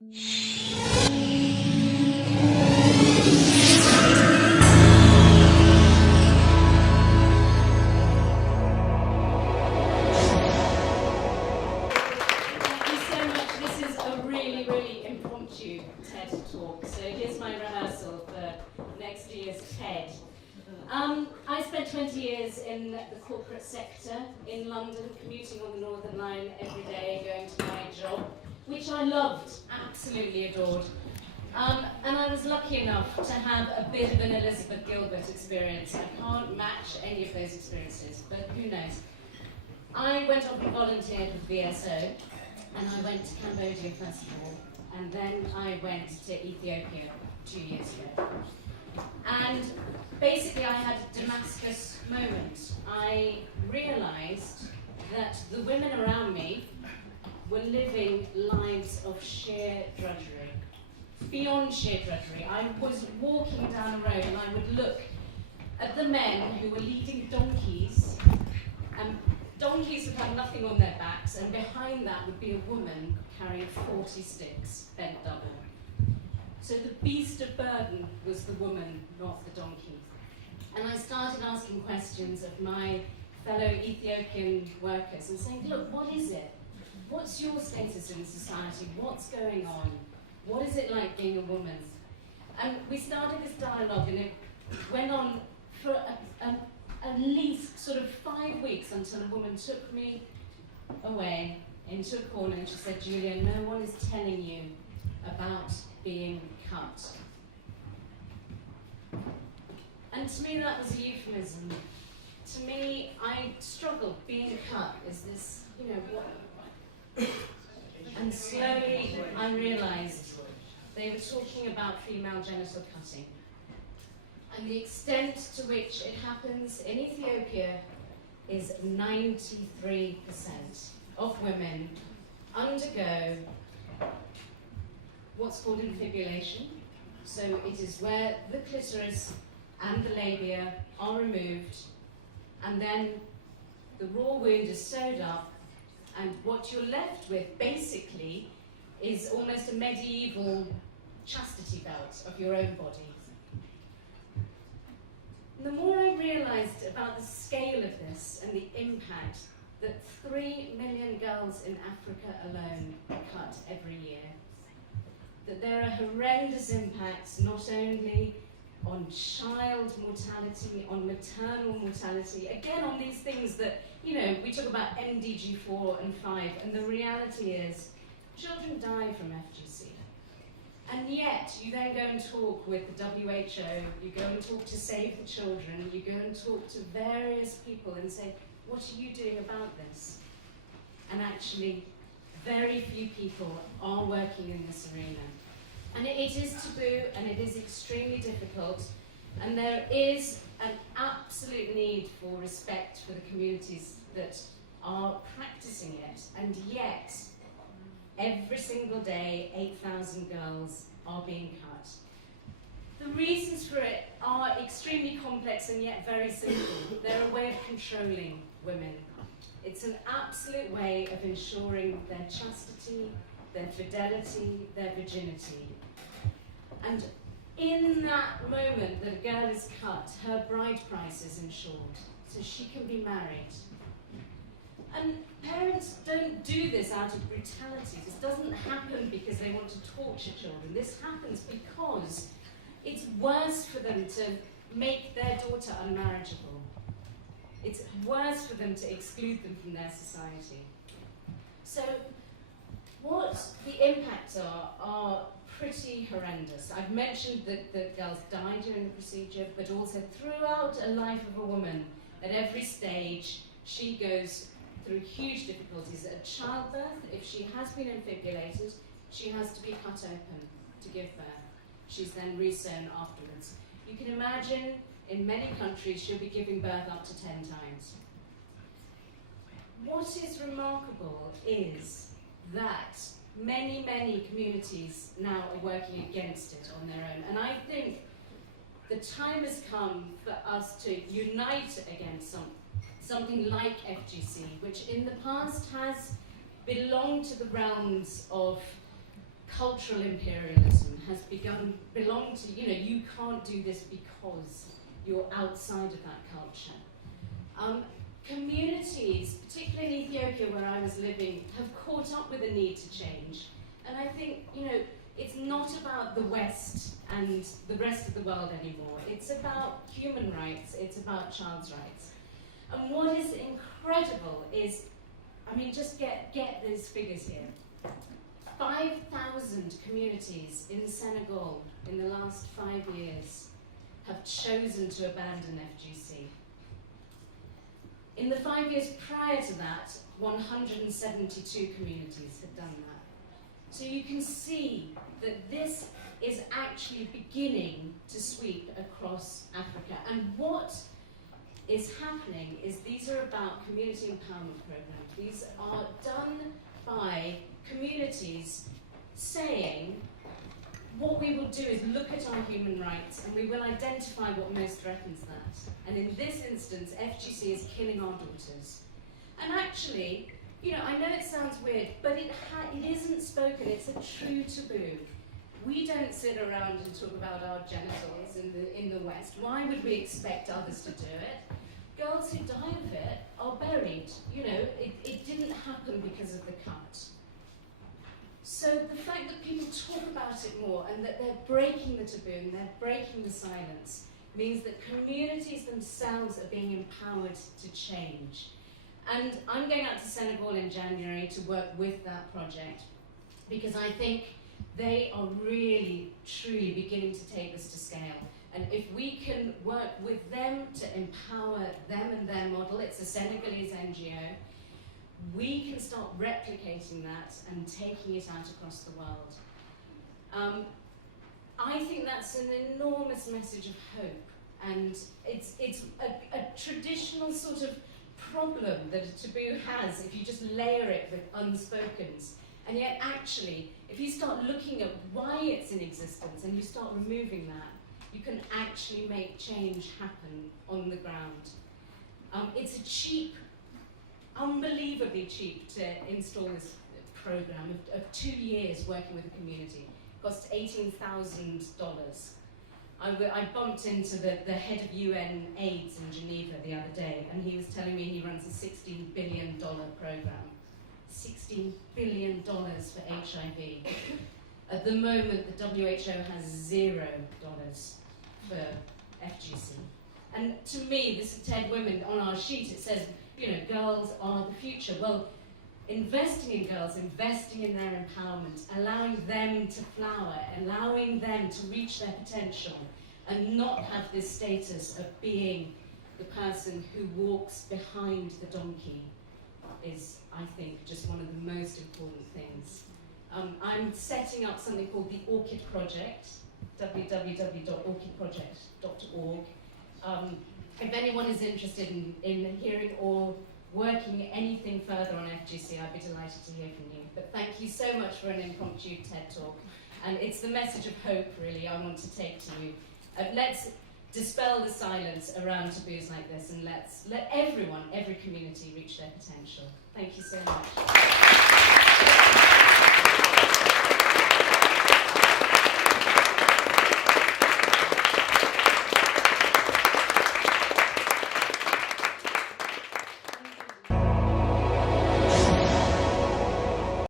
TED talk. So here's my rehearsal for next year's TED. I spent 20 years in the corporate sector in London, commuting on the Northern Line every day, going to my job, which I loved, absolutely adored. And I was lucky enough to have a bit of an Elizabeth Gilbert experience. I can't match any of those experiences, but who knows. I went off and volunteered with VSO, and I went to Cambodia first of all, and then I went to Ethiopia 2 years ago. And basically I had a Damascus moment. I realized that the women around me were living lives of sheer drudgery. Beyond sheer drudgery. I was walking down a road and I would look at the men who were leading donkeys, and donkeys would have nothing on their backs, and behind that would be a woman carrying 40 sticks, bent double. So the beast of burden was the woman, not the donkey. And I started asking questions of my fellow Ethiopian workers and saying, look, what is it? What's your status in society? What's going on? What is it like being a woman? And we started this dialogue, and it went on for at least sort of 5 weeks until a woman took me away into a corner and she said, Julia, no one is telling you about being cut. And to me that was a euphemism. To me, I struggled. Being cut is this, what? And slowly I realized they were talking about female genital cutting. And the extent to which it happens in Ethiopia is 93% of women undergo what's called infibulation. So it is where the clitoris and the labia are removed, and then the raw wound is sewed up, and what you're left with basically is almost a medieval chastity belt of your own body. The more I realized about the scale of this and the impact, that 3 million girls in Africa alone are cut every year, that there are horrendous impacts not only on child mortality, on maternal mortality, again on these things that, we talk about MDG 4 and 5, and the reality is children die from FGC. And yet, you then go and talk with the WHO, you go and talk to Save the Children, you go and talk to various people and say, what are you doing about this? And actually, very few people are working in this arena. And it is taboo, and it is extremely difficult, and there is an absolute need for respect for the communities that are practicing it, and yet, every single day, 8,000 girls are being cut. The reasons for it are extremely complex and yet very simple. They're a way of controlling women. It's an absolute way of ensuring their chastity, their fidelity, their virginity. And in that moment that a girl is cut, her bride price is ensured, so she can be married. And parents don't do this out of brutality. This doesn't happen because they want to torture children. This happens because it's worse for them to make their daughter unmarriageable. It's worse for them to exclude them from their society. So what the impacts are pretty horrendous. I've mentioned that girls die during the procedure, but also throughout a life of a woman, at every stage, she goes through huge difficulties. At childbirth, if she has been infibulated, she has to be cut open to give birth. She's then resewn afterwards. You can imagine, in many countries, she'll be giving birth up to 10 times. What is remarkable is that many, many communities now are working against it on their own. And I think the time has come for us to unite against something like FGC, which in the past has belonged to the realms of cultural imperialism has belonged to, you can't do this because you're outside of that culture. Communities, particularly in Ethiopia where I was living, have caught up with the need to change. And I think, it's not about the West and the rest of the world anymore. It's about human rights, it's about child's rights. And what is incredible is, just get these figures here. 5,000 communities in Senegal in the last 5 years have chosen to abandon FGC. In the 5 years prior to that, 172 communities had done that. So you can see that this is actually beginning to sweep across Africa. And what is happening is these are about community empowerment programs. These are done by communities saying, what we will do is look at our human rights and we will identify what most threatens that. And in this instance, FGC is killing our daughters. And actually, I know it sounds weird, but it isn't spoken, it's a true taboo. We don't sit around and talk about our genitals in the West. Why would we expect others to do it? Girls who die of it are buried. It didn't happen because of the cut. So the fact that people talk about it more and that they're breaking the taboo and they're breaking the silence means that communities themselves are being empowered to change. And I'm going out to Senegal in January to work with that project because I think they are really, truly beginning to take this to scale. And if we can work with them to empower them and their model, it's a Senegalese NGO, we can start replicating that and taking it out across the world. I think that's an enormous message of hope, and it's a traditional sort of problem that a taboo has if you just layer it with unspokens. And yet actually, if you start looking at why it's in existence and you start removing that, you can actually make change happen on the ground. It's a cheap, unbelievably cheap to install this program of 2 years working with a community. It costs $18,000. I bumped into the head of UN AIDS in Geneva the other day, and he was telling me he runs a $16 billion program. $16 billion for HIV. At the moment, the WHO has $0 for FGC. And to me, this is TED Women on our sheet. It says, girls are the future. Well, investing in girls, investing in their empowerment, allowing them to flower, allowing them to reach their potential, and not have this status of being the person who walks behind the donkey is, I think, just one of the most important things. I'm setting up something called the Orchid Project, www.orchidproject.org. If anyone is interested in hearing or working anything further on FGC, I'd be delighted to hear from you. But thank you so much for an impromptu TED Talk. And it's the message of hope, really, I want to take to you. Let's dispel the silence around taboos like this, and let's let everyone, every community, reach their potential. Thank you so much.